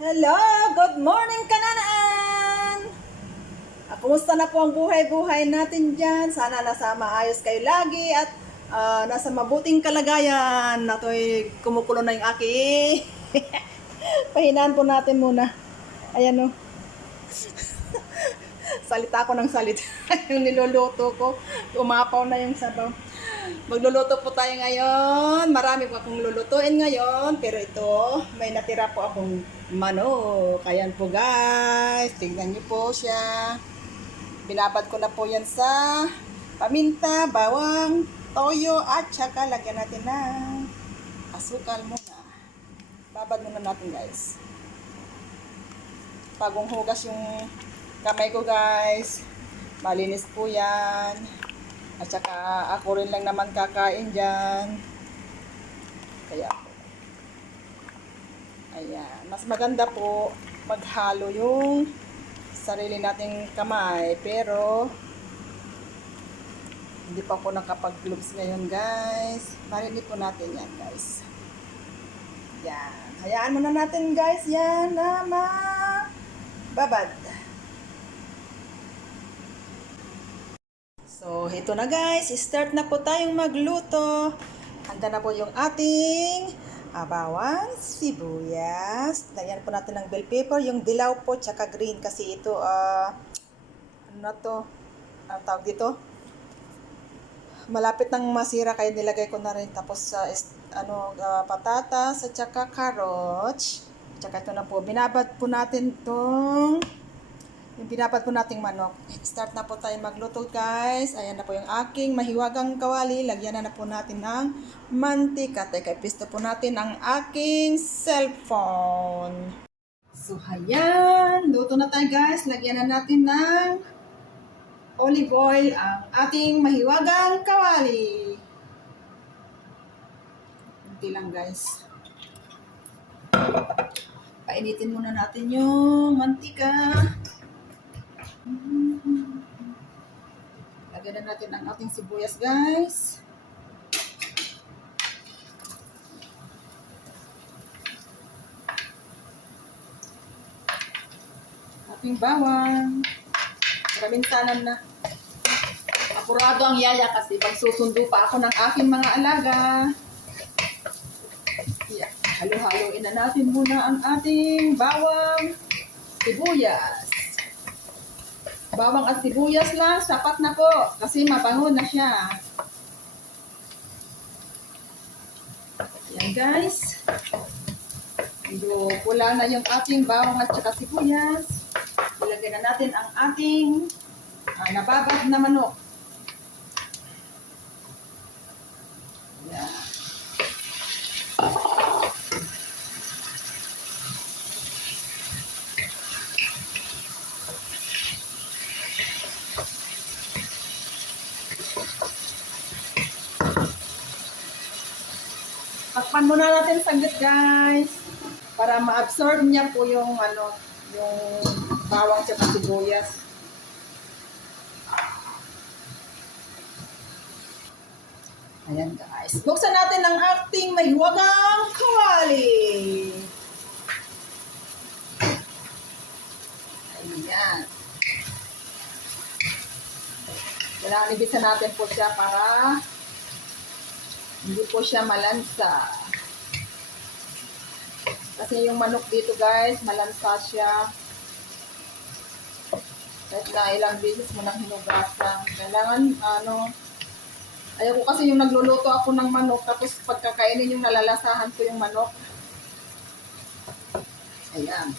Hello! Good morning, Kananaan! Kumusta na po ang buhay-buhay natin dyan? Sana nasa maayos kayo lagi at nasa mabuting kalagayan. Nato'y kumukulo na yung aki. Pahinaan po natin muna. Ayan o. Salita ko ng salita. Yung niluluto ko. Umapaw na yung sabaw. Magluluto po tayo ngayon. Marami po akong lulutuin ngayon. Pero ito, may natira po akong manok. Ayan po guys. Tingnan niyo po siya. Binabad ko na po yan sa paminta, bawang, toyo, at saka lagyan natin ng asukal muna. Babad muna natin guys. Bagong hugas yung kamay ko guys. Malinis po yan. At saka ako rin lang naman kakain dyan. Kaya po. Ayan. Mas maganda po maghalo yung sarili nating kamay. Pero hindi pa po nakapag-gloves ngayon guys. Marinig po natin yan guys. Yan. Hayaan muna natin guys yan na babad. So, ito na guys. Start na po tayong magluto. Handa na po yung ating bawang, sibuyas. Lagyan po natin ng bell pepper. Yung dilaw po, tsaka green. Kasi ito, ano na to? Ang tawag dito? Malapit nang masira kaya nilagay ko na rin. Tapos, patatas at tsaka carrots. Tsaka ito na po. Binabad po natin itong yung binabad po nating manok. Start na po tayo magluto guys. Ayan na po yung aking mahiwagang kawali. Lagyan na po natin ng mantika. Teka, ipisto po natin ang aking cellphone. So, ayan. Luto na tayo guys. Lagyan na natin ng olive oil ang ating mahiwagang kawali. Kunti lang guys. Painitin muna natin yung mantika. Lagyan na natin ang ating sibuyas guys. Ating bawang. Maminsanan na. Apurado ang yaya kasi pagsusundo pa ako ng aking mga alaga. Yeah. Halo-haloin na natin muna ang ating bawang, sibuyas. Bawang at sibuyas lang, sapat na po kasi mabango na siya. Yan guys. Medyo pula na yung ating bawang at saka sibuyas. Ilagay na natin ang ating nababad na manok. Yan. Takpan muna natin saglit guys para ma-absorb niya po yung yung bawang at sibuyas. Ayan guys. Buksan natin ang ating mahiwagang kawali. Ayan. Kailangan ibisan natin po siya para hindi po siya malansa. Kasi yung manok dito guys, malansa siya. Kahit na ilang beses mo nang hinugasan. Kailangan, ayaw ko kasi yung nagluluto ako ng manok, tapos pagkakainin yung nalalasahan ko yung manok. Ayan.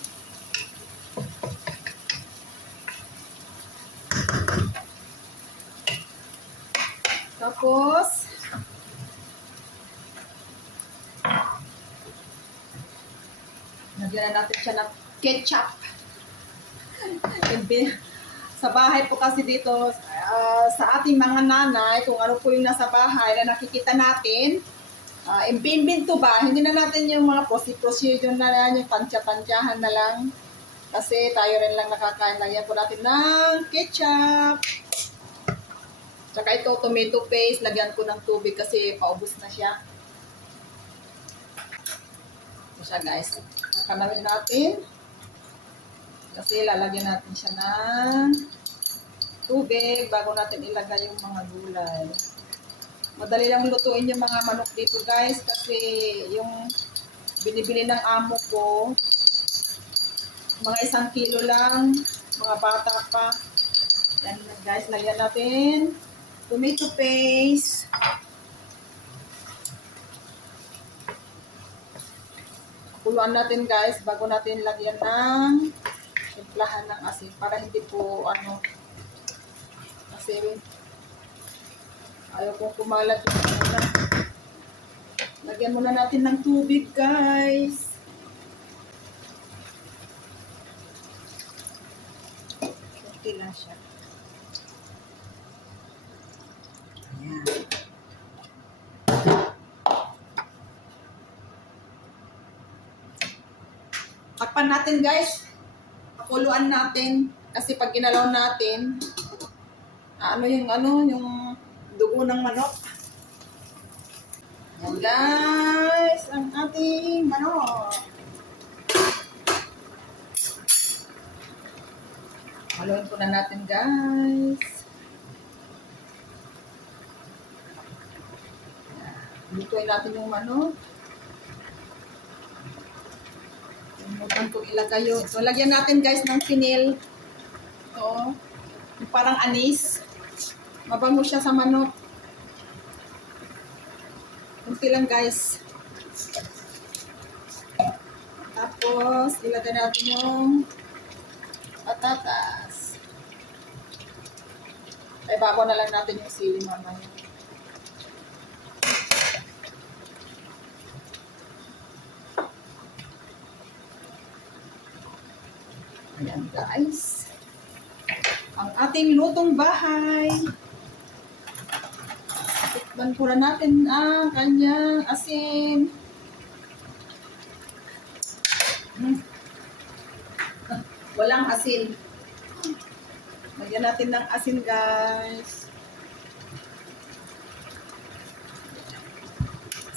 Tapos, lagyan na natin siya ng ketchup. Sa bahay po kasi dito, sa ating mga nanay, kung ano po yung nasa bahay na nakikita natin, imbin-binto ba, hindi na natin yung mga procedure na yan, yung tansya-tansyahan na lang. Kasi tayo rin lang nakakain. Lagyan po natin ng ketchup. Tsaka ito, tomato paste, lagyan ko ng tubig kasi paubos na siya. Ito siya guys. Kanawin natin. Kasi lalagyan natin siya ng tubig bago natin ilagay yung mga gulay. Madali lang lutuin yung mga manok dito guys kasi yung binibili ng amo ko mga 1 kilo lang, mga bata pa. Yan guys, lagyan natin tomato paste. Kuluan natin guys bago natin lagyan ng timplahan ng asin para hindi po kasi ayaw kong kumalat yung muna. Lagyan muna natin ng tubig guys. Okay lang siya. Ayan. Takpan natin guys. Pakuluan natin. Kasi pag ginalaw natin, yung dugo ng manok. Ayan guys, ang ating manok. Haluin po na natin guys. Lutuin natin yung manok. Limutan ko ilagay yun. So, lagyan natin guys ng pinil. Ito. Yung parang anis. Mabango siya sa manok. Kunti lang guys. Tapos, ilagay natin yung patatas. Ay, bago na lang natin yung sili mamaya. Ayan guys. Ang ating lutong bahay. Tikman po na natin ang kanyang asin. Walang asin. Lagyan natin ng asin guys.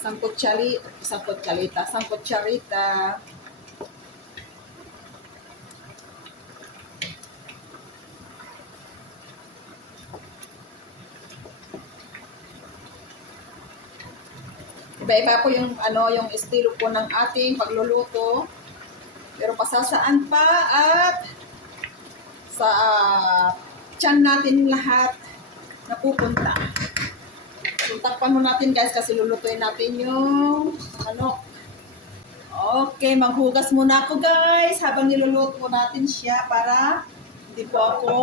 Isang kutsarita. Iba-iba po yung yung estilo po ng ating pagluluto. Pero pasasaan pa at sa tiyan natin lahat napupunta. So, takpan mo natin guys kasi lulutuin natin yung Okay, maghugas muna ako guys habang niluluto natin siya para hindi po ako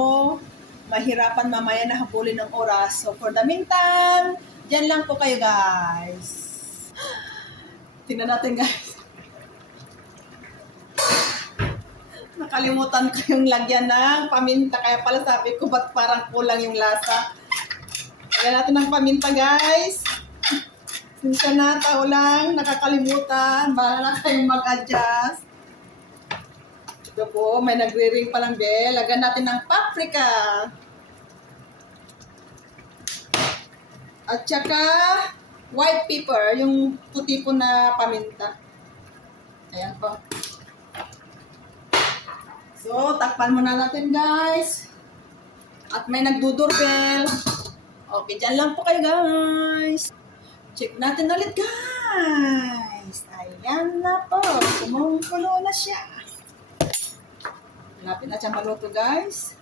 mahirapan mamaya na habulin ng oras. So for the meantime, dyan lang po kayo guys. Tingnan natin guys. Nakalimutan ko yung lagyan ng paminta. Kaya pala sabi ko ba't parang kulang yung lasa. Lagyan natin ng paminta guys. Sinsya na, tao lang. Nakakalimutan. Bahala kayong mag-adjust. Ito po, may nagre-ring palang bell. Lagyan natin ng paprika. At saka white pepper, yung puti po na paminta. Ayan po. So, takpan muna natin guys. At may nagdudurbel. Okay, dyan lang po kayo guys. Check natin ulit guys. Ayan na po. Kumukulo na siya. Lapit na siya maluto guys.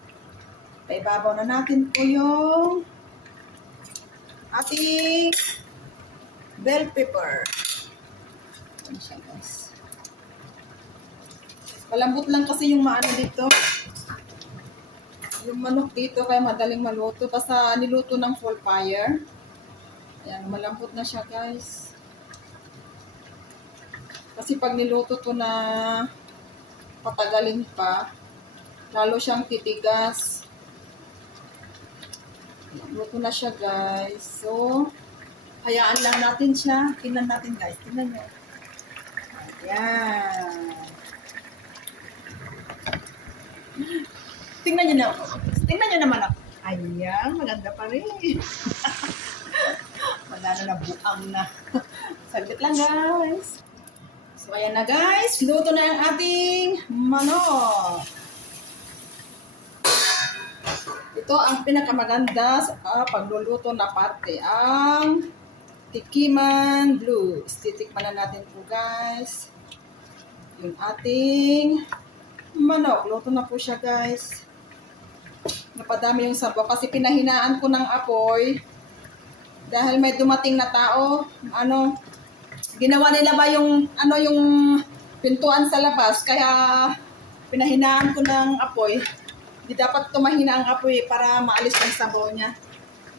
Paibabaw na natin po yung ating bell pepper. Ayan siya guys. Malambot lang kasi yung maano dito. Yung manok dito kaya madaling maluto. Basta niluto ng full fire. Ayan, malambot na siya guys. Kasi pag niluto to na patagalin pa, lalo siyang titigas. Luto na siya guys. So, hayaan lang natin siya. Tingnan natin guys. Tingnan nyo. Ayan. Tingnan nyo na ako. Tingnan nyo naman ako. Ayan, maganda pa rin. Wala na, buang na. Saglit lang guys. So, So, ayan na guys. Luto na ang ating manok. Ito ang pinakamaganda sa pagluluto na parte. Ang Tikiman Blue. Titikman na natin po guys. Yung ating manok. Luto na po siya guys. Napadami yung sabaw kasi pinahinaan ko ng apoy. Dahil may dumating na tao. Ginawa nila ba yung pintuan sa labas, kaya pinahinaan ko ng apoy. Di dapat tumahina ang apoy para maalis yung sabaw niya.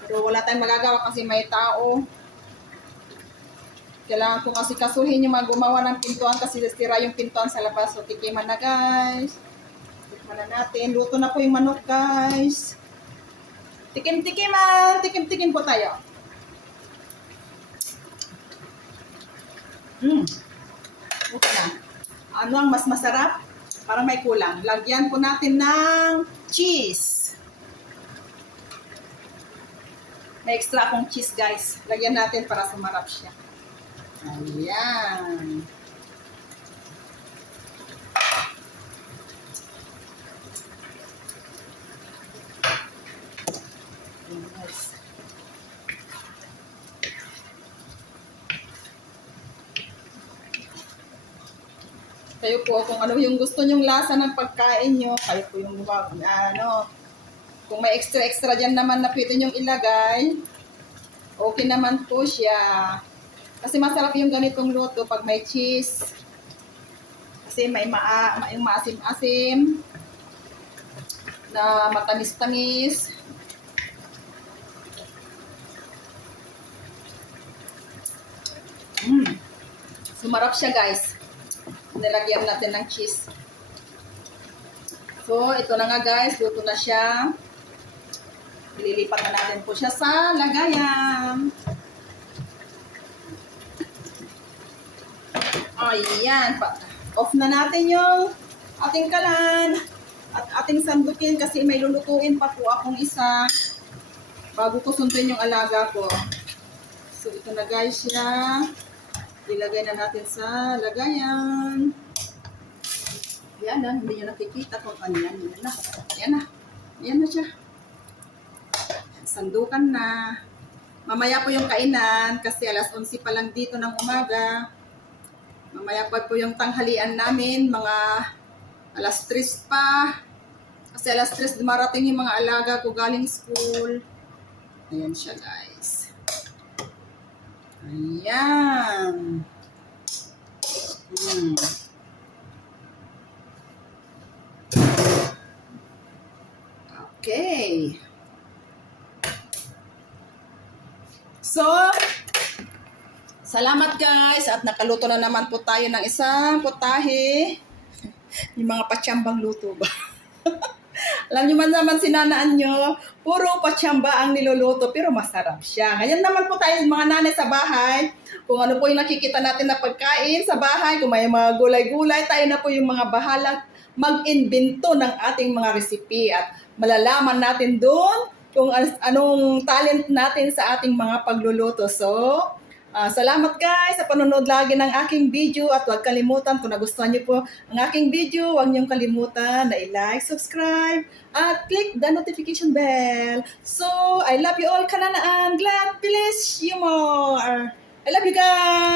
Pero wala tayong magagawa kasi may tao. Kailangan ko kasi kasuhin yung mga gumawa ng pintuan kasi sira yung pintuan sa labas. So tikiman na guys. Tikiman na natin. Luto na po yung manok guys. Tikim-tikiman. Tikim-tikim po tayo. Okay na. Ano ang mas masarap? Parang may kulang. Lagyan po natin ng cheese. May extra akong cheese guys. Lagyan natin para sumarap siya. Ayan. Yes. Kayo po, kung ano yung gusto nyong lasa ng pagkain nyo, kayo po yung kung may extra dyan naman na pwede nyong ilagay, okay naman po siya. Kasi masarap yung ganitong luto pag may cheese. Kasi may yung maasim-asim, na matamis-tamis. Sumarap siya guys. Nilagyan natin ng cheese. So, ito na nga guys. Luto na siya. Ililipat na natin po siya sa lagayan. Ayan. Off na natin yung ating kalan. At ating sandukin kasi may lulutuin pa po akong isa. Bago ko sundin yung alaga ko. So, ito na guys siya. Ilagay na natin sa lagayan. Yan na, hindi nyo nakikita kung ano yan. Yan na. Yan na. Yan na siya. Sandukan na. Mamaya po yung kainan kasi alas 11 pa lang dito ng umaga. Mamaya pa po yung tanghalian namin. Mga alas 3 pa. Kasi alas 3 dumarating yung mga alaga ko galing school. Ayan siya guys. Ayan. Okay. So, salamat guys at nakaluto na naman po tayo ng isang putahe. Yung mga patsambang luto ba? Alam niyo man naman sinanaan nyo, puro patsamba ang niluluto pero masarap siya. Ngayon naman po tayo mga nanay sa bahay. Kung ano po yung nakikita natin na pagkain sa bahay, kung may mga gulay-gulay, tayo na po yung mga bahalang mag-invento ng ating mga recipe. At malalaman natin doon kung anong talent natin sa ating mga pagluluto. So, salamat guys sa panonood lagi ng aking video at huwag kalimutan kung nagustuhan niyo po ang aking video, huwag niyong kalimutan na i-like, subscribe, at click the notification bell. So, I love you all, Kananaan. God bless you more. I love you guys.